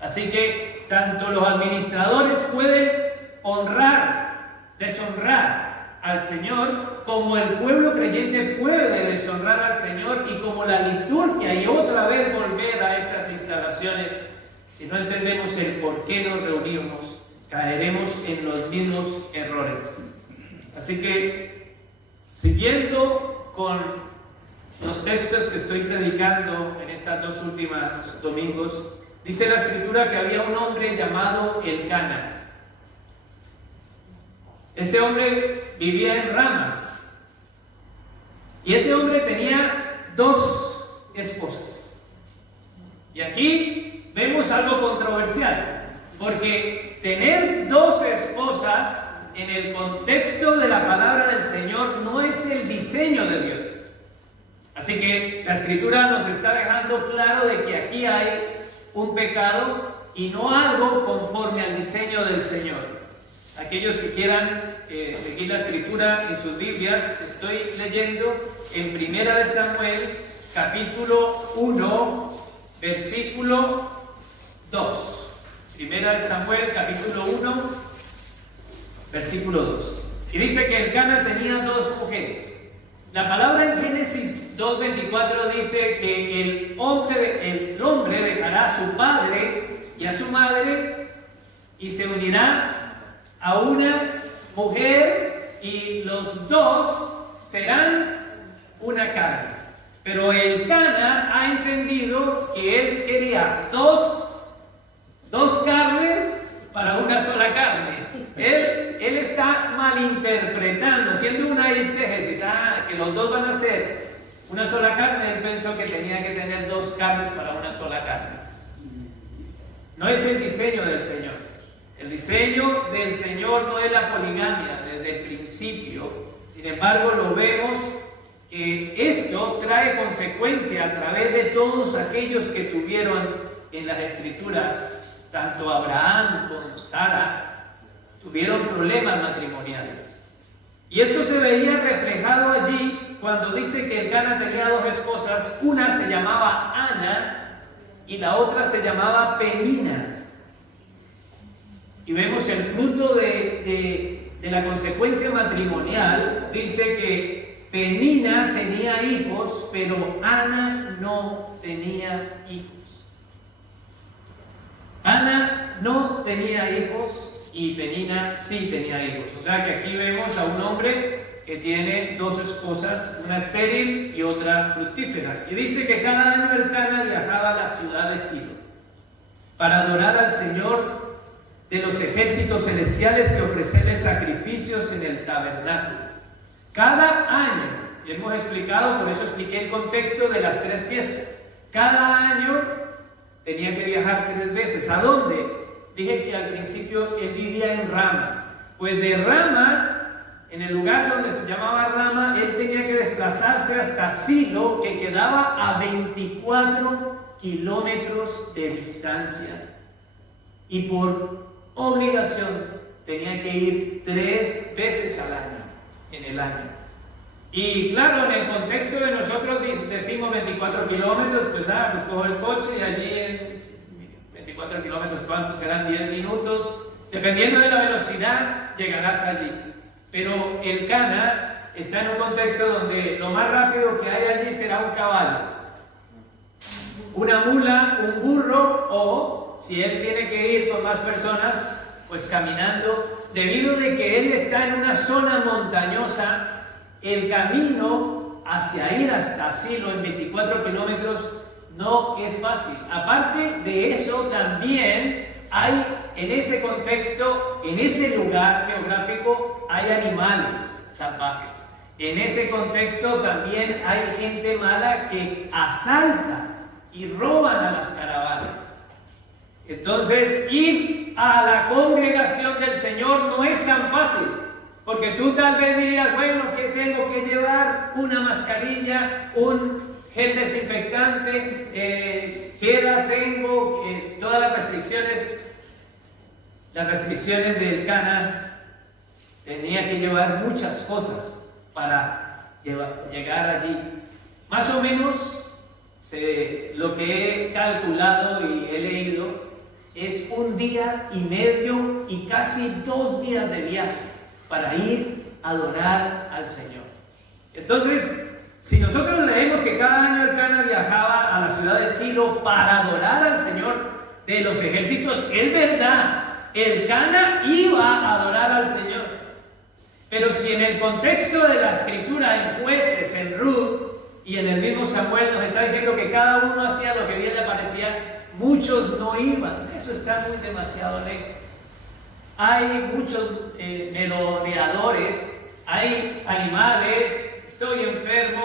Así que tanto los administradores pueden deshonrar al Señor, como el pueblo creyente puede deshonrar al Señor, y como la liturgia, y otra vez volver a estas instalaciones. Si no entendemos el por qué nos reunimos, caeremos en los mismos errores. Así que, siguiendo con los textos que estoy predicando en estas dos últimas domingos, dice la Escritura que había un hombre llamado Elcana. Ese hombre vivía en Rama, y ese hombre tenía 2 esposas. Y aquí vemos algo controversial, porque tener 2 esposas en el contexto de la palabra del Señor no es el diseño de Dios. Así que la Escritura nos está dejando claro de que aquí hay un pecado y no algo conforme al diseño del Señor. Aquellos que quieran seguir la Escritura en sus Biblias, estoy leyendo en 1 Samuel, capítulo 1, versículo 2. 1 Samuel, capítulo 1, versículo 2. Y dice que Elcana tenía 2 mujeres. La palabra en Génesis 2:24 dice que el hombre dejará a su padre y a su madre y se unirá a una mujer, y los 2 serán una carne. Pero Elcana ha entendido que él quería dos carnes para una sola carne. Él está malinterpretando, haciendo una exégesis, que los 2 van a ser una sola carne. Él pensó que tenía que tener 2 carnes para una sola carne. No es el diseño del Señor. El diseño del Señor no es la poligamia desde el principio. Sin embargo, lo vemos que esto trae consecuencia a través de todos aquellos que tuvieron en las Escrituras, tanto Abraham como Sara, tuvieron problemas matrimoniales. Y esto se veía reflejado allí cuando dice que Elcana tenía 2 esposas. Una se llamaba Ana y la otra se llamaba Penina. Y vemos el fruto de la consecuencia matrimonial. Dice que Penina tenía hijos, pero Ana no tenía hijos. Ana no tenía hijos y Penina sí tenía hijos. O sea que aquí vemos a un hombre que tiene 2 esposas, una estéril y otra fructífera. Y dice que cada año Elcana viajaba a la ciudad de Silo para adorar al Señor de los ejércitos celestiales y ofrecerle sacrificios en el tabernáculo. Cada año, y hemos explicado, por eso expliqué el contexto de las 3 fiestas. Cada año tenía que viajar 3 veces. ¿A dónde? Dije que al principio él vivía en Rama. Pues de Rama, en el lugar donde se llamaba Rama, él tenía que desplazarse hasta Silo, que quedaba a 24 kilómetros de distancia. Y por obligación tenía que ir 3 veces al año, en el año. Y claro, en el contexto de nosotros decimos 24 kilómetros, pues cojo el coche y allí en 24 kilómetros, ¿cuántos serán? 10 minutos. Dependiendo de la velocidad, llegarás allí. Pero Elcana está en un contexto donde lo más rápido que hay allí será un caballo, una mula, un burro, o si él tiene que ir con más personas, pues caminando. Debido de que él está en una zona montañosa, el camino hacia ir hasta Silo en 24 kilómetros no es fácil. Aparte de eso, también hay en ese contexto, en ese lugar geográfico, hay animales salvajes. En ese contexto también hay gente mala que asalta y roban a las caravanas. Entonces, ir a la congregación del Señor no es tan fácil, porque tú tal vez dirías, bueno, ¿qué tengo que llevar? Una mascarilla, un gel desinfectante, ¿qué edad tengo? Todas las restricciones del Elcana, tenía que llevar muchas cosas para llegar allí. Más o menos, lo que he calculado y he leído, 1 día y medio y casi 2 días de viaje para ir a adorar al Señor. Entonces, si nosotros leemos que cada año el Cana viajaba a la ciudad de Silo para adorar al Señor de los ejércitos, es verdad, el Cana iba a adorar al Señor. Pero si en el contexto de la escritura, en Jueces, en Ruth y en el mismo Samuel nos está diciendo que cada uno hacía lo que bien le parecía, muchos no iban. Eso está muy demasiado lejos. Hay muchos merodeadores, hay animales, estoy enfermo.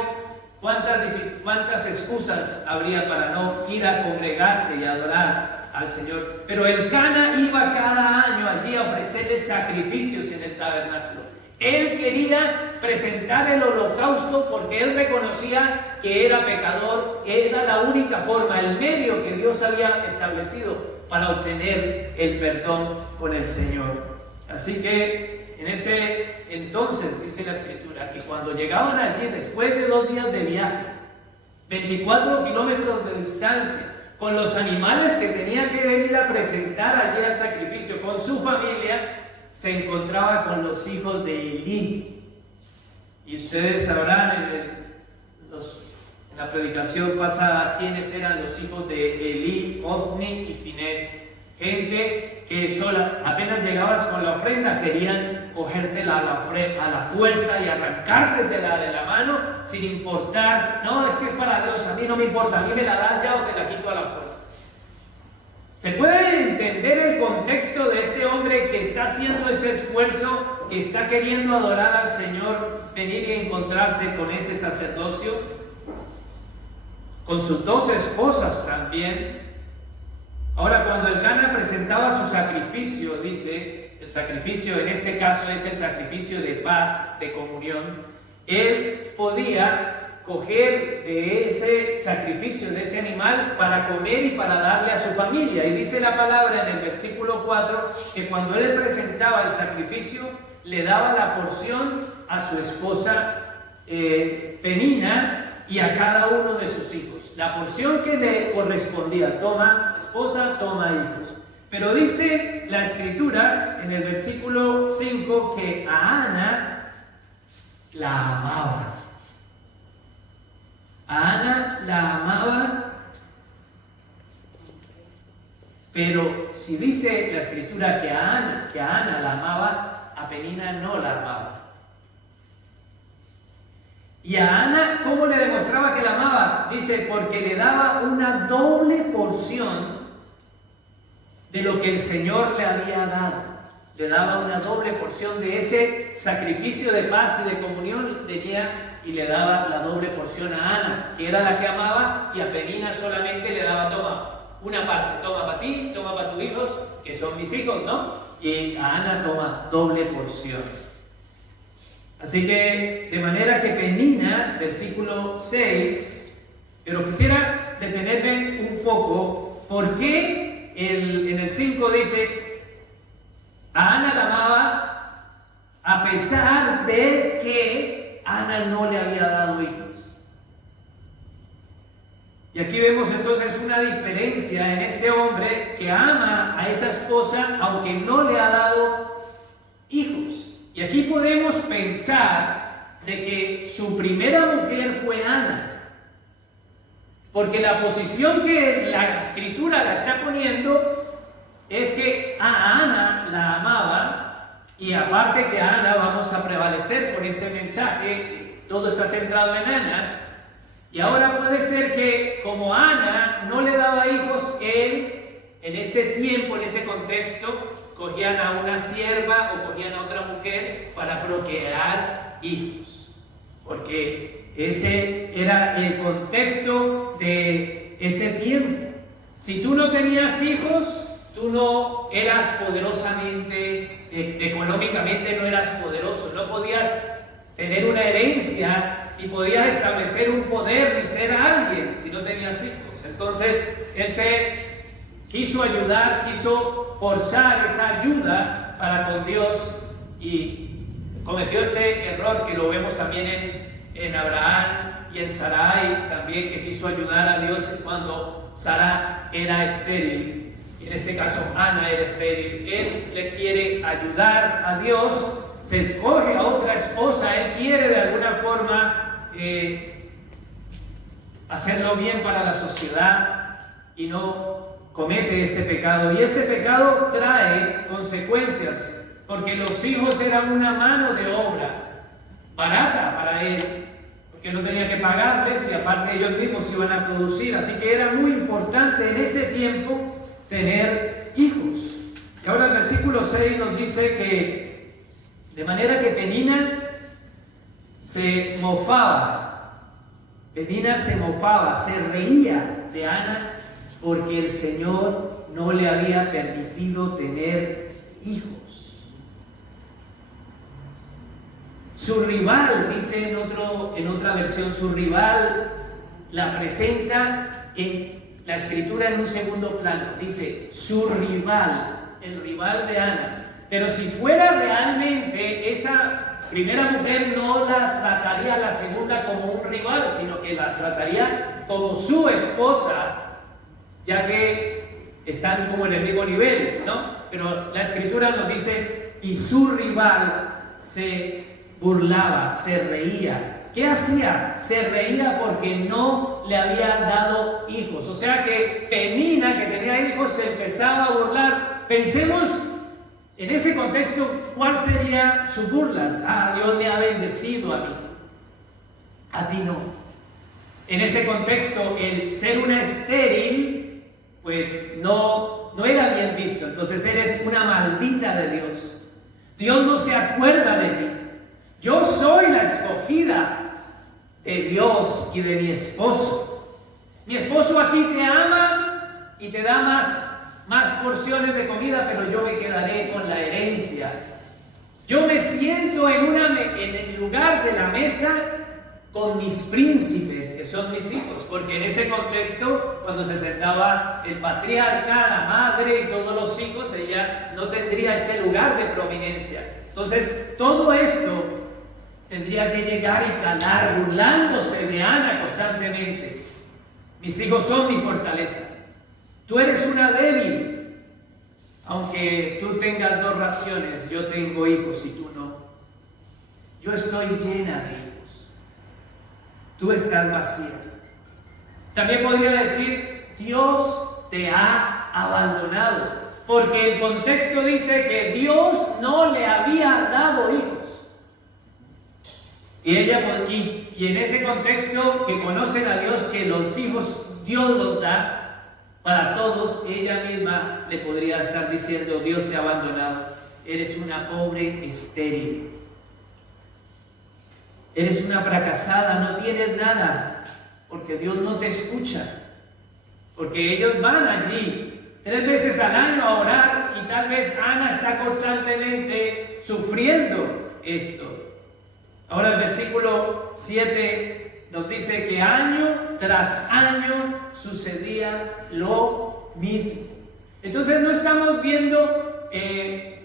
¿Cuántas excusas habría para no ir a congregarse y adorar al Señor? Pero el Cana iba cada año allí a ofrecerle sacrificios en el tabernáculo. Él quería presentar el holocausto porque él reconocía que era pecador, era la única forma, el medio que Dios había establecido para obtener el perdón con el Señor. Así que en ese entonces dice la Escritura que cuando llegaban allí, después de 2 días de viaje, 24 kilómetros de distancia, con los animales que tenían que venir a presentar allí al sacrificio, con su familia, se encontraba con los hijos de Elí. Y ustedes sabrán en la predicación pasada quiénes eran los hijos de Elí, Ofni y Finés. Gente que apenas llegabas con la ofrenda, querían cogértela a la fuerza y arrancártela de la mano sin importar. No, es que es para Dios, a mí no me importa, a mí me la das ya o te la quito a la fuerza. Se puede entender el contexto de este hombre que está haciendo ese esfuerzo, que está queriendo adorar al Señor, venir y encontrarse con ese sacerdocio, con sus 2 esposas también. Ahora, cuando el Cana presentaba su sacrificio, dice, el sacrificio en este caso es el sacrificio de paz, de comunión, él podía coger de ese sacrificio, de ese animal, para comer y para darle a su familia. Y dice la palabra en el versículo 4 que cuando él le presentaba el sacrificio, le daba la porción a su esposa Penina y a cada uno de sus hijos. La porción que le correspondía, toma esposa, toma hijos. Pero dice la Escritura en el versículo 5 que a Ana la amaba. A Ana la amaba, pero si dice la Escritura que a Ana la amaba, a Penina no la amaba. Y a Ana, ¿cómo le demostraba que la amaba? Dice, porque le daba una doble porción de lo que el Señor le había dado. Le daba una doble porción de ese sacrificio de paz y de comunión, y le daba la doble porción a Ana, que era la que amaba, y a Penina solamente le daba, toma una parte, toma para ti, toma para tus hijos, que son mis hijos, ¿no? Y a Ana toma doble porción. Así que, de manera que Penina, versículo 6, pero quisiera detenerme un poco, ¿por qué en el 5 dice, a Ana la amaba a pesar de que Ana no le había dado hijos? Y aquí vemos entonces una diferencia en este hombre que ama a esa esposa aunque no le ha dado hijos. Y aquí podemos pensar de que su primera mujer fue Ana, porque la posición que la Escritura la está poniendo es que a Ana la amaba, y aparte que a Ana vamos a prevalecer por este mensaje, todo está centrado en Ana. Y ahora puede ser que como Ana no le daba hijos, él en ese tiempo, en ese contexto, cogían a una sierva o cogían a otra mujer para procrear hijos, porque ese era el contexto de ese tiempo. Si tú no tenías hijos, tú no eras poderosamente, económicamente no eras poderoso, no podías tener una herencia y podías establecer un poder ni ser alguien si no tenías hijos. Entonces él se quiso ayudar, quiso forzar esa ayuda para con Dios, y cometió ese error que lo vemos también en Abraham y en Sarai también, que quiso ayudar a Dios cuando Sara era estéril. en este caso Ana era estéril, él le quiere ayudar a Dios, se coge a otra esposa, él quiere de alguna forma hacerlo bien para la sociedad y no comete este pecado. Y ese pecado trae consecuencias, porque los hijos eran una mano de obra barata para él, porque no tenía que pagarles y aparte ellos mismos iban a producir. Así que era muy importante en ese tiempo tener hijos. Y ahora el versículo 6 nos dice que de manera que Penina se mofaba, se reía de Ana porque el Señor no le había permitido tener hijos. Su rival, dice en otra versión, su rival la presenta en la escritura en un segundo plano. Dice, su rival, el rival de Ana. Pero si fuera realmente esa primera mujer, no la trataría la segunda como un rival, sino que la trataría como su esposa, ya que están como en el mismo nivel, ¿no? Pero la escritura nos dice, y su rival se burlaba, se reía. ¿Qué hacía? Se reía porque no le había dado hijos. O sea que Penina, que tenía hijos, se empezaba a burlar. Pensemos en ese contexto, ¿cuál sería su burlas? Dios me ha bendecido a mí. A ti no. En ese contexto, el ser una estéril, pues no era bien visto. Entonces eres una maldita de Dios. Dios no se acuerda de mí. Yo soy la escogida de Dios y de mi esposo. Mi esposo a ti te ama y te da más porciones de comida, pero yo me quedaré con la herencia. Yo me siento en el lugar de la mesa con mis príncipes, que son mis hijos, porque en ese contexto, cuando se sentaba el patriarca, la madre y todos los hijos, ella no tendría ese lugar de prominencia. Entonces, todo esto tendría que llegar y calar, burlándose de Ana constantemente. Mis hijos son mi fortaleza. Tú eres una débil. Aunque tú tengas 2 raciones, yo tengo hijos y tú no. Yo estoy llena de hijos. Tú estás vacía. También podría decir, Dios te ha abandonado. Porque el contexto dice que Dios no le había dado hijos. Y en ese contexto que conocen a Dios, que los hijos Dios los da para todos, ella misma le podría estar diciendo, Dios te ha abandonado, eres una pobre estéril, eres una fracasada, no tienes nada, porque Dios no te escucha, porque ellos van allí 3 veces al año a orar y tal vez Ana está constantemente sufriendo esto. Ahora el versículo 7 nos dice que año tras año sucedía lo mismo. Entonces no estamos viendo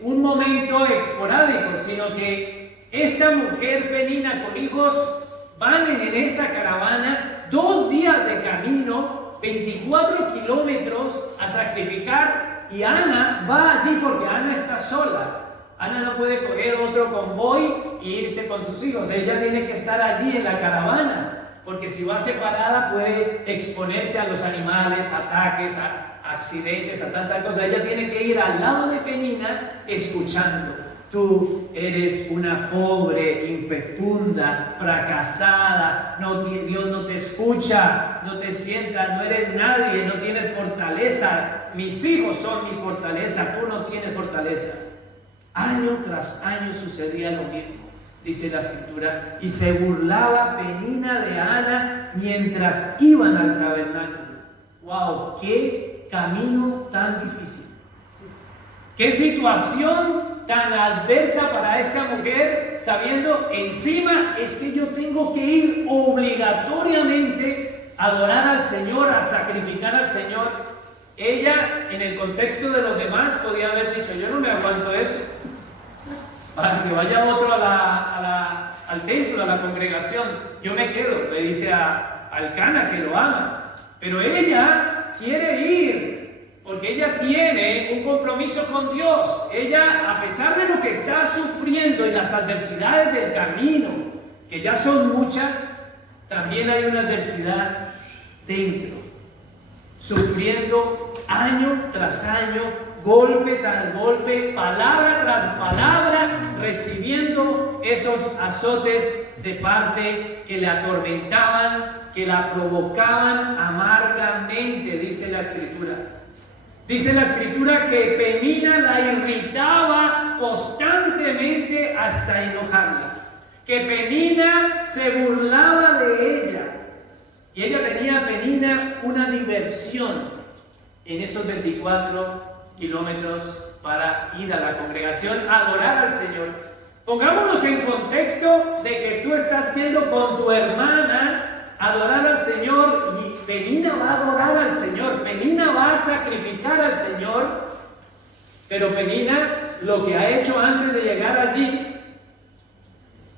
un momento esporádico, sino que esta mujer Penina con hijos van en esa caravana 2 días de camino, 24 kilómetros a sacrificar, y Ana va allí porque Ana está sola. Ana no puede coger otro convoy e irse con sus hijos. Ella tiene que estar allí en la caravana, porque si va separada puede exponerse a los animales, ataques, a accidentes, a tanta cosa. Ella tiene que ir al lado de Penina escuchando. Tú eres una pobre, infecunda, fracasada, Dios no te escucha, no te sienta, no eres nadie, no tienes fortaleza. Mis hijos son mi fortaleza, tú no tienes fortaleza. Año tras año sucedía lo mismo, dice la escritura, y se burlaba Penina de Ana mientras iban al tabernáculo. ¡Wow! ¡Qué camino tan difícil! ¡Qué situación tan adversa para esta mujer, sabiendo encima es que yo tengo que ir obligatoriamente a adorar al Señor, a sacrificar al Señor! Ella, en el contexto de los demás, podía haber dicho, yo no me aguanto eso. Para que vaya otro al templo, a la congregación, yo me quedo, le dice a Elcana que lo ama. Pero ella quiere ir porque ella tiene un compromiso con Dios. Ella, a pesar de lo que está sufriendo y las adversidades del camino, que ya son muchas, también hay una adversidad dentro, sufriendo año tras año, golpe tras golpe, palabra tras palabra, recibiendo esos azotes de parte que le atormentaban, que la provocaban amargamente, dice la Escritura. Dice la Escritura que Penina la irritaba constantemente hasta enojarla, que Penina se burlaba de ella, y ella tenía, Penina, una diversión en esos 24 kilómetros para ir a la congregación a adorar al Señor. Pongámonos en contexto de que tú estás yendo con tu hermana a adorar al Señor, y Penina va a adorar al Señor, Penina va a sacrificar al Señor, pero Penina lo que ha hecho antes de llegar allí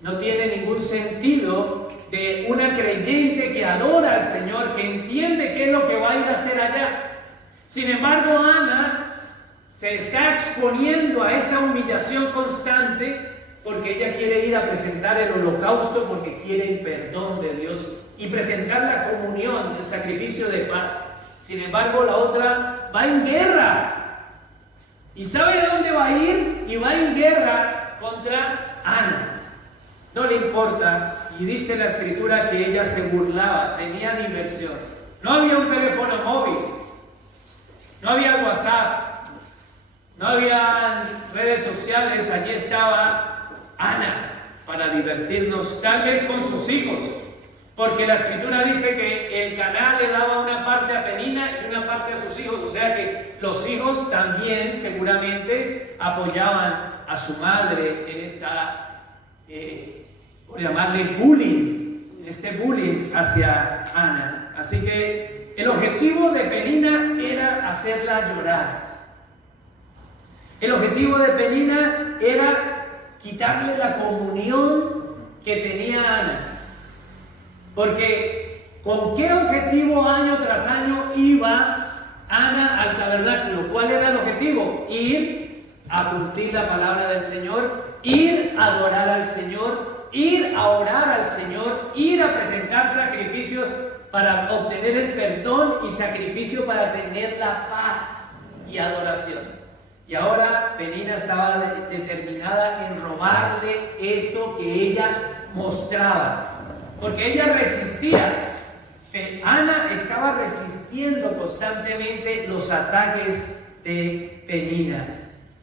no tiene ningún sentido de una creyente que adora al Señor, que entiende qué es lo que va a ir a hacer allá. Sin embargo, Ana se está exponiendo a esa humillación constante porque ella quiere ir a presentar el holocausto, porque quiere el perdón de Dios y presentar la comunión, el sacrificio de paz. Sin embargo, la otra va en guerra. ¿Y sabe a dónde va a ir? Y va en guerra contra Ana. No le importa, y dice la Escritura que ella se burlaba, tenía diversión. No había un teléfono móvil, no había WhatsApp, no había redes sociales. Allí estaba Ana para divertirnos, tal vez con sus hijos, porque la Escritura dice que el Caná le daba una parte a Penina y una parte a sus hijos, o sea que los hijos también seguramente apoyaban a su madre en esta por llamarle bullying, este bullying hacia Ana. Así que el objetivo de Penina era hacerla llorar. El objetivo de Penina era quitarle la comunión que tenía Ana. Porque ¿con qué objetivo año tras año iba Ana al tabernáculo? ¿Cuál era el objetivo? Ir a cumplir la palabra del Señor, ir a adorar al Señor, ir a orar al Señor, ir a presentar sacrificios para obtener el perdón y sacrificio para tener la paz y adoración. Y ahora Penina estaba determinada en robarle eso que ella mostraba, porque ella resistía. Ana estaba resistiendo constantemente los ataques de Penina.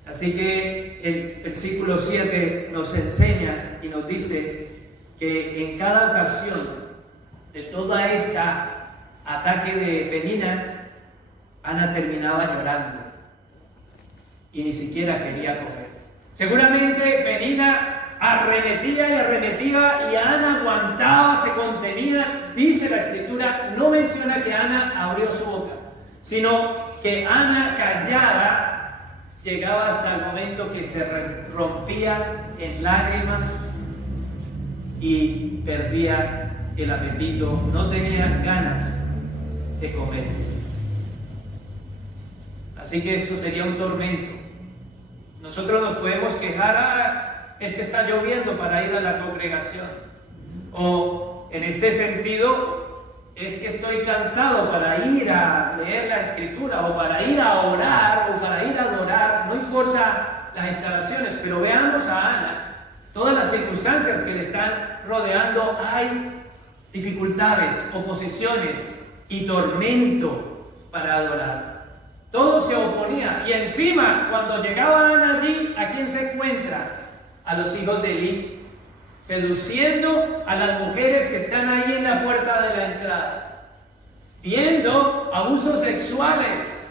Así que el versículo 7 nos enseña y nos dice que en cada ocasión de toda esta ataque de Penina, Ana terminaba llorando y ni siquiera quería comer. Seguramente Penina arremetía y arremetía y Ana aguantaba, se contenía. Dice la Escritura, no menciona que Ana abrió su boca, sino que Ana callada llegaba hasta el momento que se rompía en lágrimas y perdía el apetito, no tenía ganas de comer. Así que esto sería un tormento. Nosotros nos podemos quejar, es que está lloviendo para ir a la congregación, o en este sentido, es que estoy cansado para ir a leer la Escritura, o para ir a orar, o para ir a adorar, no importa las instalaciones, pero veamos a Ana, todas las circunstancias que le están rodeando, hay dificultades, oposiciones y tormento para adorar. Todo se oponía, y encima, cuando llegaba Ana allí, ¿a quién se encuentra? A los hijos de Eli, seduciendo a las mujeres que están ahí en la puerta de la entrada, viendo abusos sexuales,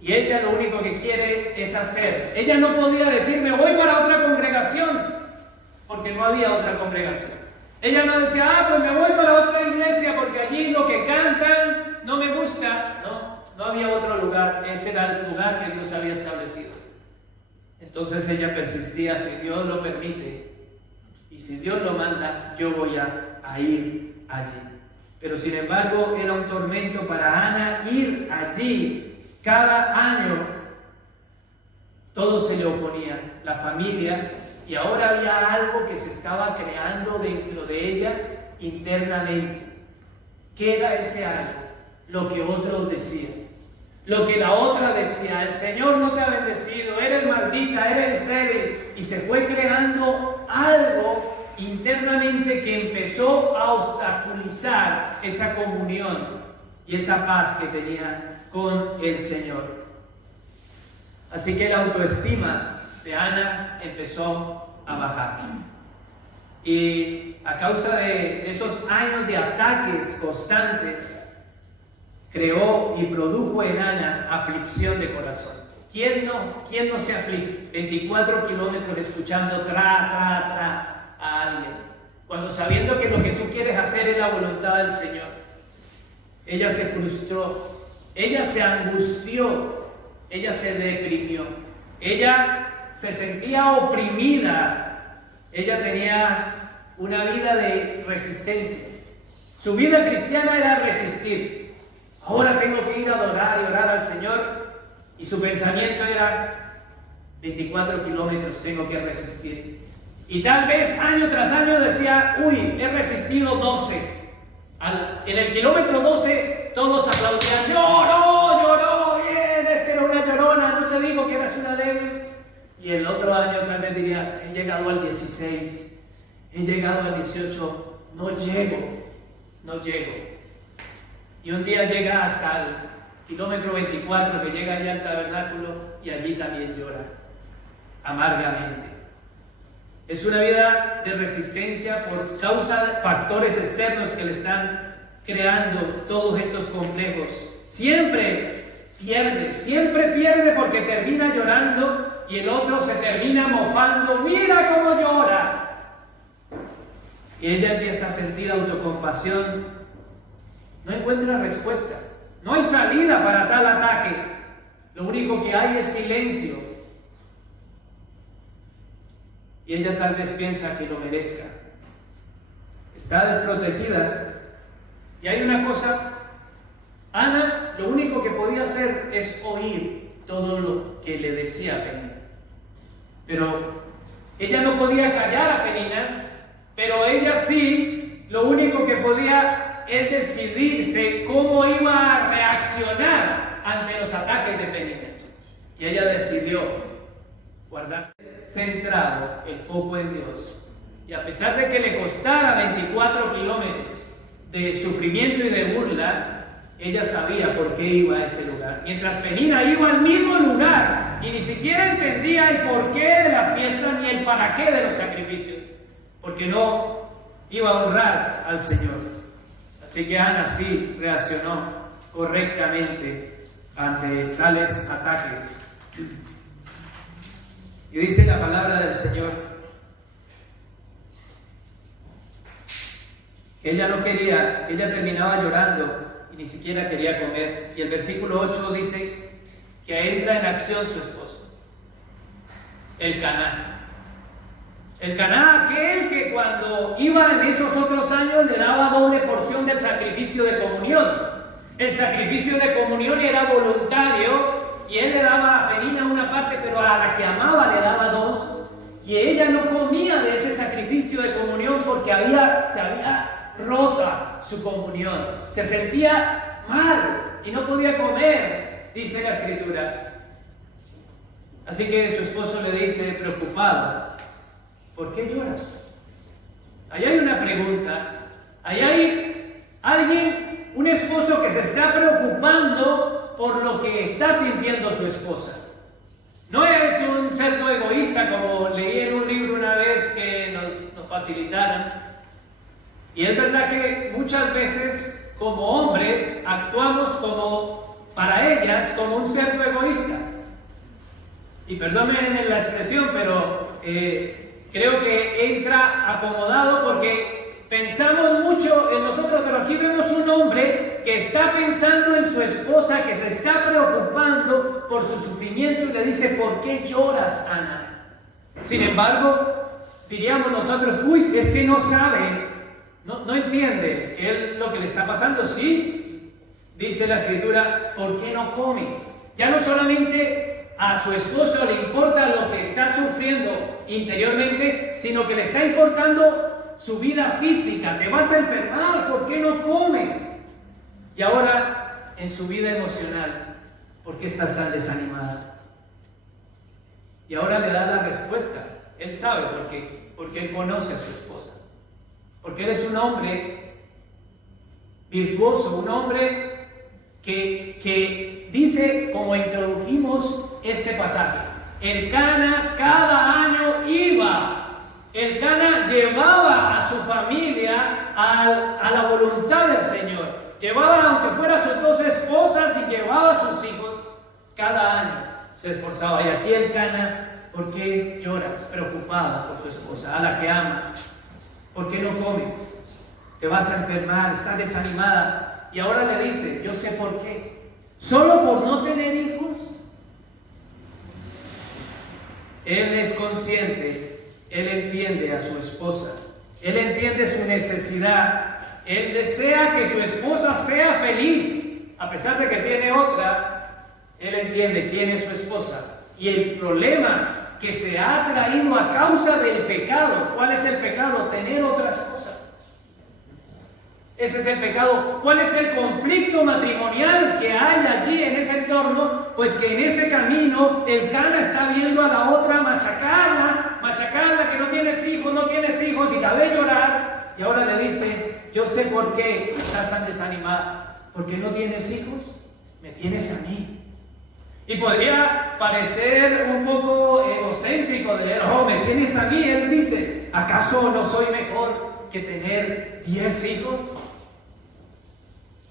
y ella lo único que quiere es hacer. Ella no podía decir, me voy para otra congregación, porque no había otra congregación. Ella no decía, pues me voy para otra iglesia, porque allí lo que cantan no me gusta. No había otro lugar, ese era el lugar que Dios había establecido. Entonces ella persistía, si Dios lo permite, y si Dios lo manda, yo voy a ir allí. Pero sin embargo era un tormento para Ana ir allí cada año. Todo se le oponía, la familia, y ahora había algo que se estaba creando dentro de ella internamente. ¿Qué era ese algo? Lo que otros decían. Lo que la otra decía: el Señor no te ha bendecido, eres maldita, eres estéril. Y se fue creando algo internamente que empezó a obstaculizar esa comunión y esa paz que tenía con el Señor. Así que la autoestima de Ana empezó a bajar. Y a causa de esos años de ataques constantes, creó y produjo en Ana aflicción de corazón. ¿Quién no se aflige? 24 kilómetros escuchando tra a alguien, cuando sabiendo que lo que tú quieres hacer es la voluntad del Señor. Ella se frustró, ella se angustió, ella se deprimió, ella se sentía oprimida, ella tenía una vida de resistencia. Su vida cristiana era resistir. Ahora tengo que ir a adorar y orar al Señor, y su pensamiento era 24 kilómetros tengo que resistir. Y tal vez año tras año decía: uy, he resistido 12. En el kilómetro 12 todos aplaudían: lloró, bien, es que era una llorona, no te digo que eras una débil. Y el otro año tal vez diría: he llegado al 16, he llegado al 18, no llego. Y un día llega hasta el kilómetro 24, que llega allá al tabernáculo, y allí también llora amargamente. Es una vida de resistencia por causa de factores externos que le están creando todos estos complejos. Siempre pierde porque termina llorando y el otro se termina mofando. ¡Mira cómo llora! Y ella empieza a sentir autocompasión. No encuentra respuesta. No hay salida para tal ataque. Lo único que hay es silencio. Y ella tal vez piensa que lo merezca. Está desprotegida. Y hay una cosa: Ana lo único que podía hacer es oír todo lo que le decía Penina. Pero ella no podía callar a Penina, pero ella sí, lo único que podía es decidirse cómo iba a reaccionar ante los ataques de Penina. Y ella decidió guardarse centrado el foco en Dios. Y a pesar de que le costara 24 kilómetros de sufrimiento y de burla, ella sabía por qué iba a ese lugar. Mientras Penina iba al mismo lugar y ni siquiera entendía el porqué de la fiesta ni el para qué de los sacrificios, porque no iba a honrar al Señor. Así que Ana sí reaccionó correctamente ante tales ataques. Y dice la palabra del Señor que ella no quería, ella terminaba llorando y ni siquiera quería comer. Y el versículo 8 dice que entra en acción su esposo, el Caná. El Caná, aquel que cuando iba en esos otros años le daba doble porción del sacrificio de comunión. El sacrificio de comunión era voluntario y él le daba a Penina una parte, pero a la que amaba le daba 2. Y ella no comía de ese sacrificio de comunión porque se había rota su comunión. Se sentía mal y no podía comer, dice la Escritura. Así que su esposo le dice, preocupado: ¿por qué lloras? Ahí hay una pregunta. Ahí hay alguien, un esposo que se está preocupando por lo que está sintiendo su esposa. No es un cerdo egoísta, como leí en un libro una vez que nos facilitaron. Y es verdad que muchas veces como hombres actuamos para ellas como un cerdo egoísta. Y perdónenme la expresión, pero creo que entra acomodado porque pensamos mucho en nosotros, pero aquí vemos un hombre que está pensando en su esposa, que se está preocupando por su sufrimiento y le dice: ¿por qué lloras, Ana? Sin embargo, diríamos nosotros: uy, es que no sabe no entiende él lo que le está pasando. Sí, dice la Escritura, ¿por qué no comes? Ya no solamente a su esposo le importa lo que está sufriendo interiormente, sino que le está importando su vida física. Te vas a enfermar, ¿por qué no comes? Y ahora en su vida emocional, ¿por qué estás tan desanimada? Y ahora le da la respuesta. Él sabe por qué, porque él conoce a su esposa. Porque él es un hombre virtuoso, un hombre que dice, como introdujimos este pasaje, el Cana cada año iba, el Cana llevaba a su familia a la voluntad del Señor. Llevaba, aunque fuera sus dos esposas, y llevaba a sus hijos, cada año se esforzaba. Y aquí el Cana, ¿por qué lloras? Preocupada por su esposa, a la que ama. ¿Por qué no comes? Te vas a enfermar, estás desanimada. Y ahora le dice, yo sé por qué. ¿Solo por no tener hijos? Él es consciente, él entiende a su esposa, él entiende su necesidad. Él desea que su esposa sea feliz, a pesar de que tiene otra. Él entiende quién es su esposa y el problema que se ha traído a causa del pecado. ¿Cuál es el pecado? Tener otra esposa. Ese es el pecado. ¿Cuál es el conflicto matrimonial que hay allí en ese entorno? Pues que en ese camino el Cana está viendo a la otra machacarla, que no tienes hijos, y la ve llorar. Y ahora le dice, yo sé por qué estás tan desanimada. ¿Por qué no tienes hijos? Me tienes a mí. Y podría parecer un poco egocéntrico de él, me tienes a mí. Él dice, ¿acaso no soy mejor que tener 10 hijos?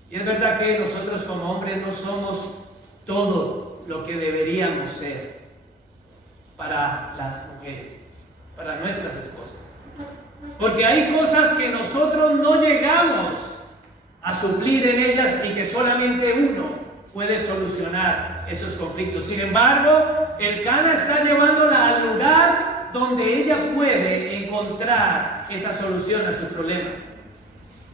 Y es verdad que nosotros como hombres no somos todo lo que deberíamos ser para las mujeres, para nuestras esposas. Porque hay cosas que nosotros no llegamos a suplir en ellas y que solamente uno puede solucionar esos conflictos. Sin embargo, el Cana está llevándola al lugar donde ella puede encontrar esa solución a su problema.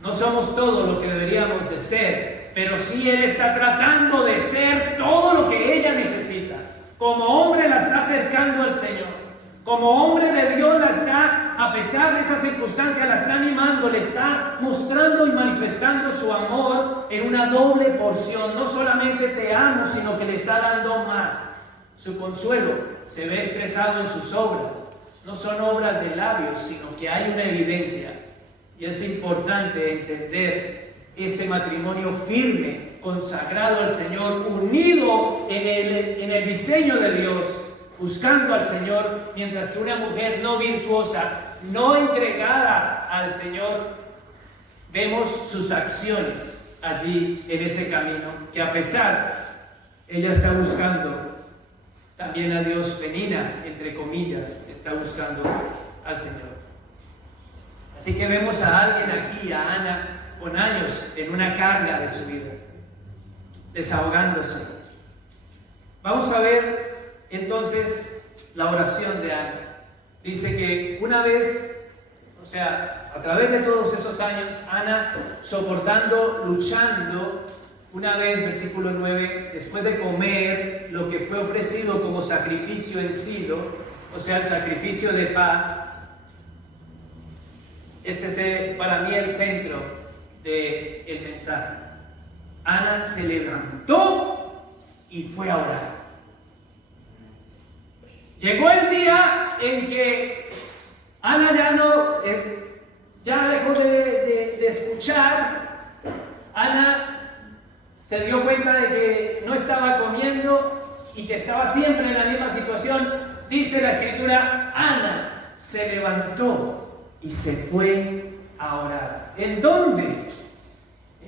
No somos todo lo que deberíamos de ser, pero sí él está tratando de ser todo lo que ella necesita. Como hombre la está acercando al Señor. Como hombre de Dios la está, a pesar de esa circunstancia, la está animando, le está mostrando y manifestando su amor en una doble porción. No solamente te amo, sino que le está dando más. Su consuelo se ve expresado en sus obras. No son obras de labios, sino que hay una evidencia. Y es importante entender este matrimonio firme, consagrado al Señor, unido en el diseño de Dios, buscando al Señor, mientras que una mujer no virtuosa, no entregada al Señor, vemos sus acciones allí en ese camino, que a pesar, ella está buscando también a Dios. Penina, entre comillas, está buscando al Señor. Así que vemos a alguien aquí, a Ana, con años en una carga de su vida, desahogándose. Vamos a ver entonces la oración de Ana. Dice que una vez, a través de todos esos años, Ana soportando, luchando, una vez, versículo 9, después de comer lo que fue ofrecido como sacrificio en Silo, el sacrificio de paz. Este es para mí el centro del mensaje. Ana se levantó y fue a orar. Llegó el día en que Ana ya dejó de escuchar. Ana se dio cuenta de que no estaba comiendo y que estaba siempre en la misma situación. Dice la Escritura, Ana se levantó y se fue a orar. ¿En dónde?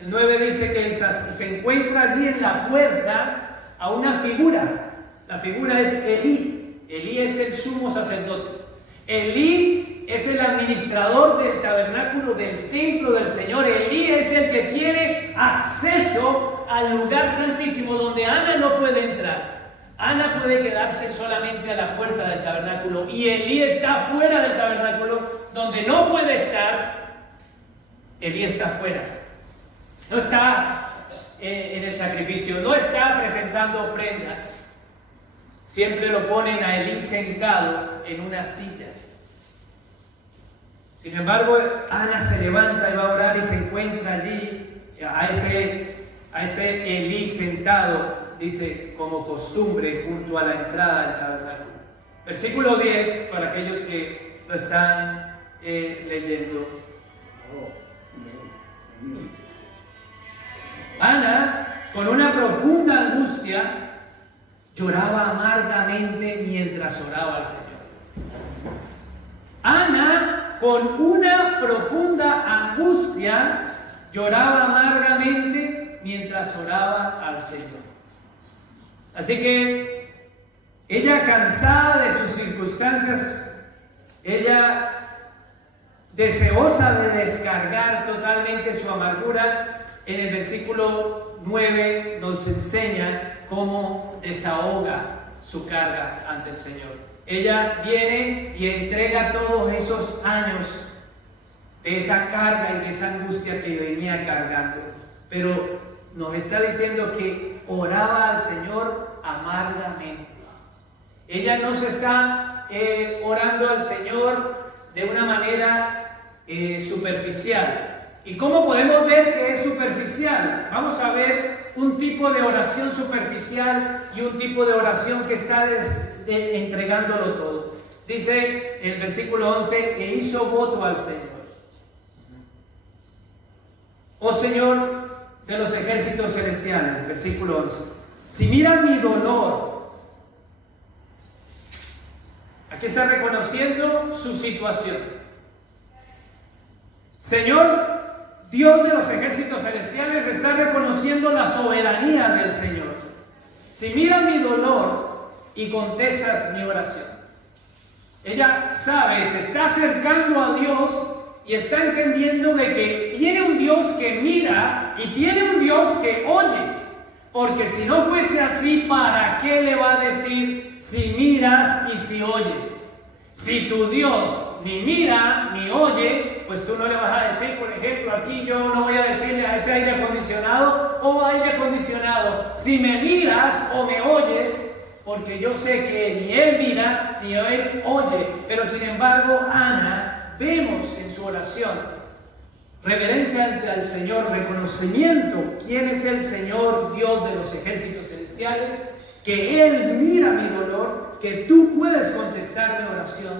El 9 dice que se encuentra allí en la puerta a una figura. La figura es Elí. Elí es el sumo sacerdote. Elí es el administrador del tabernáculo, del templo del Señor. Elí es el que tiene acceso al lugar santísimo donde Ana no puede entrar. Ana puede quedarse solamente a la puerta del tabernáculo y Elí está fuera del tabernáculo donde no puede estar. Elí está afuera. No está en el sacrificio, no está presentando ofrenda. Siempre lo ponen a Elí sentado en una silla. Sin embargo, Ana se levanta y va a orar y se encuentra allí a este Elí sentado, dice, como costumbre, junto a la entrada del tabernáculo. Versículo 10, para aquellos que lo están leyendo. Ana, con una profunda angustia, lloraba amargamente mientras oraba al Señor. Ana, con una profunda angustia, lloraba amargamente mientras oraba al Señor. Así que ella, cansada de sus circunstancias, ella deseosa de descargar totalmente su amargura, en el versículo 9 nos enseña cómo desahoga su carga ante el Señor. Ella viene y entrega todos esos años de esa carga y de esa angustia que venía cargando, pero nos está diciendo que oraba al Señor amargamente. Ella no se está orando al Señor de una manera superficial. ¿Y cómo podemos ver que es superficial? Vamos a ver un tipo de oración superficial y un tipo de oración que está entregándolo todo. Dice el versículo 11, que hizo voto al Señor. Oh Señor de los ejércitos celestiales, versículo 11, si miran mi dolor, aquí está reconociendo su situación. Señor Dios de los ejércitos celestiales está reconociendo la soberanía del Señor. Si miras mi dolor y contestas mi oración. Ella sabe, se está acercando a Dios y está entendiendo de que tiene un Dios que mira y tiene un Dios que oye. Porque si no fuese así, ¿para qué le va a decir si miras y si oyes? Si tu Dios ni mira ni oye, pues tú no le vas a decir, por ejemplo, aquí yo no voy a decirle a ese aire acondicionado, oh aire acondicionado, si me miras o me oyes, porque yo sé que ni él mira ni él oye. Pero sin embargo, Ana, vemos en su oración reverencia ante al Señor, reconocimiento quién es el Señor Dios de los ejércitos celestiales, que Él mira mi dolor, que tú puedes contestar mi oración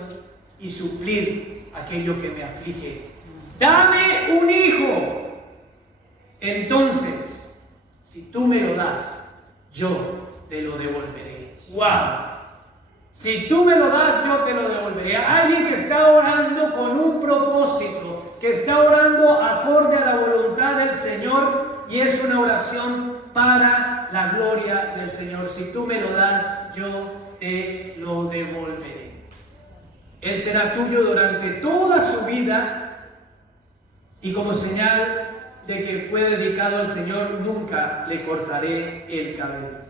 y suplir aquello que me aflige. Dame un hijo. Entonces, si tú me lo das, yo te lo devolveré. ¡Wow! Si tú me lo das, yo te lo devolveré. Alguien que está orando con un propósito, que está orando acorde a la voluntad del Señor, y es una oración para la gloria del Señor. Si tú me lo das, yo te lo devolveré. Él será tuyo durante toda su vida, y como señal de que fue dedicado al Señor, nunca le cortaré el cabello.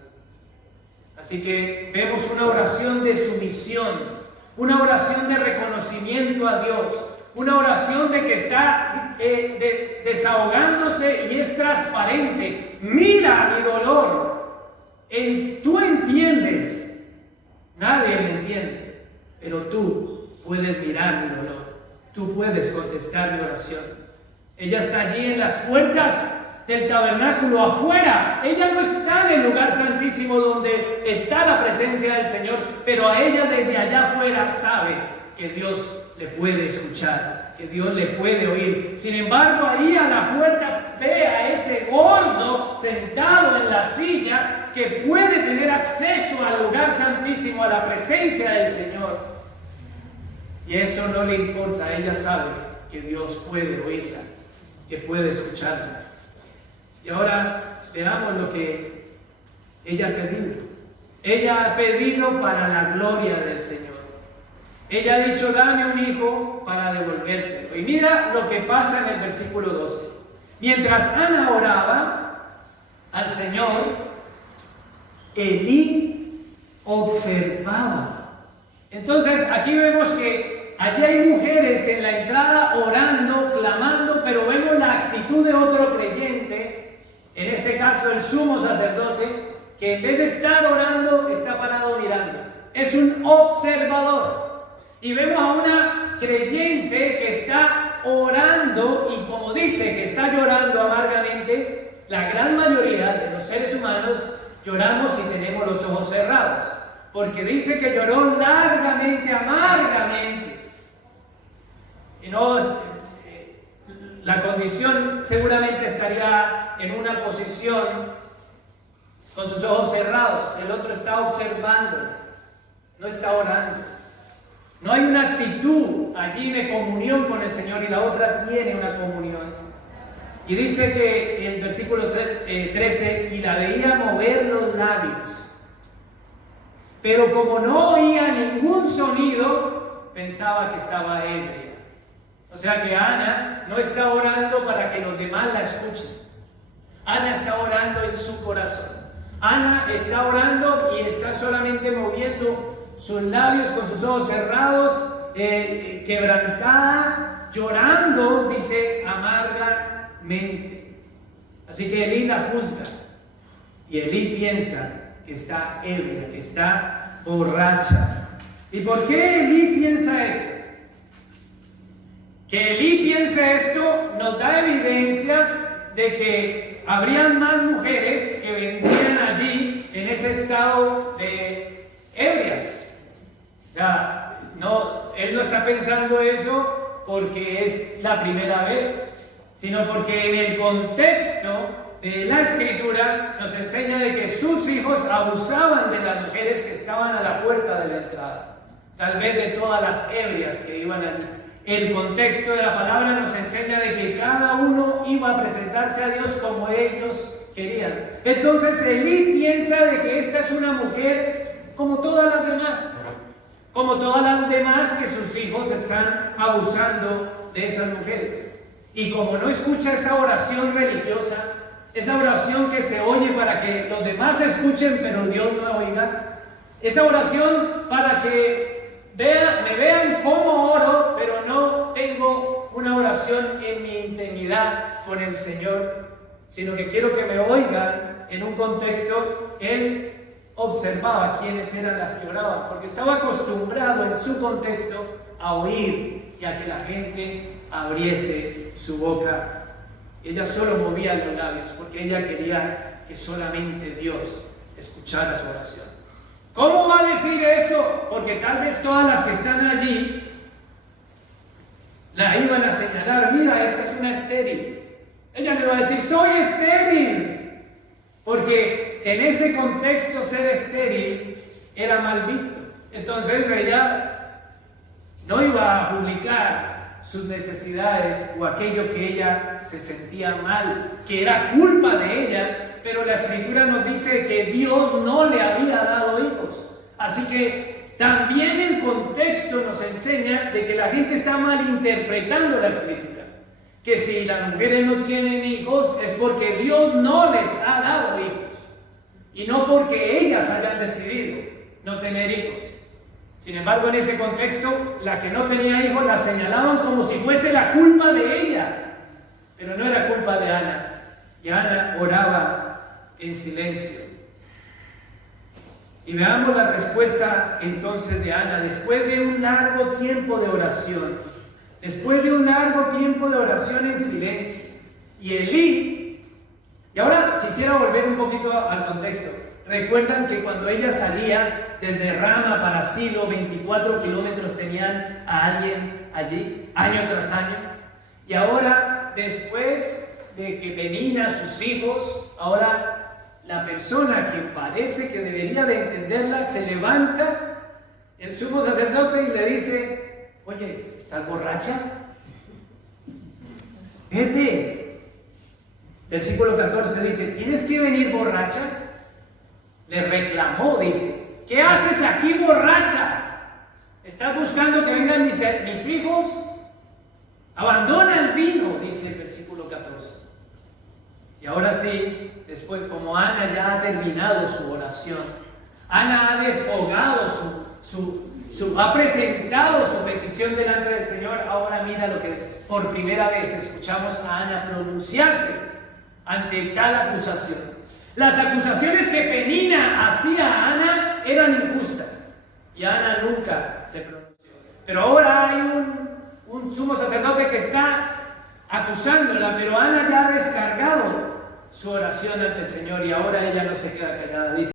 Así que vemos una oración de sumisión, una oración de reconocimiento a Dios, una oración de que está desahogándose y es transparente. Mira mi dolor. Tú entiendes. Nadie me entiende, pero tú puedes mirar mi dolor. Tú puedes contestar mi oración. Ella está allí en las puertas del tabernáculo afuera. Ella no está en el lugar santísimo donde está la presencia del Señor, pero a ella desde allá afuera sabe que Dios le puede escuchar, que Dios le puede oír. Sin embargo, ahí a la puerta ve a ese gordo sentado en la silla que puede tener acceso al lugar santísimo, a la presencia del Señor. Y eso no le importa. Ella sabe que Dios puede oírla, que puede escucharla. Y ahora veamos lo que ella ha pedido. Ella ha pedido para la gloria del Señor. Ella ha dicho, dame un hijo para devolvértelo. Y mira lo que pasa en el versículo 12. Mientras Ana oraba al Señor, Elí observaba. Entonces aquí vemos que Allí hay mujeres en la entrada orando, clamando, pero vemos la actitud de otro creyente, en este caso el sumo sacerdote, que en vez de estar orando, está parado mirando. Es un observador. Y vemos a una creyente que está orando y como dice que está llorando amargamente. La gran mayoría de los seres humanos lloramos y tenemos los ojos cerrados, porque dice que lloró largamente, amargamente. Y no, la condición seguramente estaría en una posición con sus ojos cerrados. El otro está observando, no está orando. No hay una actitud allí de comunión con el Señor y la otra tiene una comunión. Y dice que en el versículo 13, y la veía mover los labios, pero como no oía ningún sonido, pensaba que estaba ebria. O sea que Ana no está orando para que los demás la escuchen. Ana está orando en su corazón. Ana está orando y está solamente moviendo sus labios con sus ojos cerrados, quebrantada, llorando, dice, amargamente. Así que Elí la juzga y Elí piensa que está ebria, que está borracha. ¿Y por qué Elí piensa esto? Que Elí piense esto nos da evidencias de que habrían más mujeres que vendrían allí en ese estado de ebrias. O sea, él no está pensando eso porque es la primera vez, sino porque en el contexto de la Escritura nos enseña de que sus hijos abusaban de las mujeres que estaban a la puerta de la entrada, tal vez de todas las ebrias que iban allí. El contexto de la palabra nos enseña de que cada uno iba a presentarse a Dios como ellos querían. Entonces Elí piensa de que esta es una mujer como todas las demás, como todas las demás que sus hijos están abusando de esas mujeres. Y como no escucha esa oración religiosa, esa oración que se oye para que los demás escuchen pero Dios no oiga, esa oración para que me vean cómo oro, pero no tengo una oración en mi intimidad con el Señor, sino que quiero que me oigan en un contexto. Él observaba quiénes eran las que oraban, porque estaba acostumbrado en su contexto a oír y a que la gente abriese su boca. Ella solo movía los labios, porque ella quería que solamente Dios escuchara su oración. ¿Cómo va a decir eso? Porque tal vez todas las que están allí la iban a señalar. Mira, esta es una estéril. Ella me va a decir, soy estéril. Porque en ese contexto ser estéril era mal visto. Entonces ella no iba a publicar sus necesidades o aquello que ella se sentía mal, que era culpa de ella. Pero la Escritura nos dice que Dios no le había dado hijos. Así que también el contexto nos enseña de que la gente está malinterpretando la Escritura. Que si las mujeres no tienen hijos es porque Dios no les ha dado hijos. Y no porque ellas hayan decidido no tener hijos. Sin embargo, en ese contexto, la que no tenía hijos la señalaban como si fuese la culpa de ella. Pero no era culpa de Ana. Y Ana oraba en silencio. Y veamos la respuesta entonces de Ana, después de un largo tiempo de oración, en silencio. Y Elí, y ahora quisiera volver un poquito al contexto. Recuerdan que cuando ella salía desde Rama para Silo, 24 kilómetros tenían a alguien allí, año tras año. Y ahora, después de que tenían a sus hijos, ahora la persona que parece que debería de entenderla se levanta, el sumo sacerdote, y le dice, oye, ¿estás borracha? Vete. Versículo 14 dice, ¿tienes que venir borracha? Le reclamó, dice, ¿qué haces aquí borracha? ¿Estás buscando que vengan mis hijos? Abandona el vino, dice el versículo 14. Y ahora sí, después, como Ana ya ha terminado su oración, Ana ha desfogado ha presentado su petición delante del Señor. Ahora mira lo que por primera vez escuchamos a Ana pronunciarse ante tal acusación. Las acusaciones que Penina hacía a Ana eran injustas y Ana nunca se pronunció. Pero ahora hay un sumo sacerdote que está acusándola, pero Ana ya ha descargado su oración ante el Señor y ahora ella no se queda callada. Dice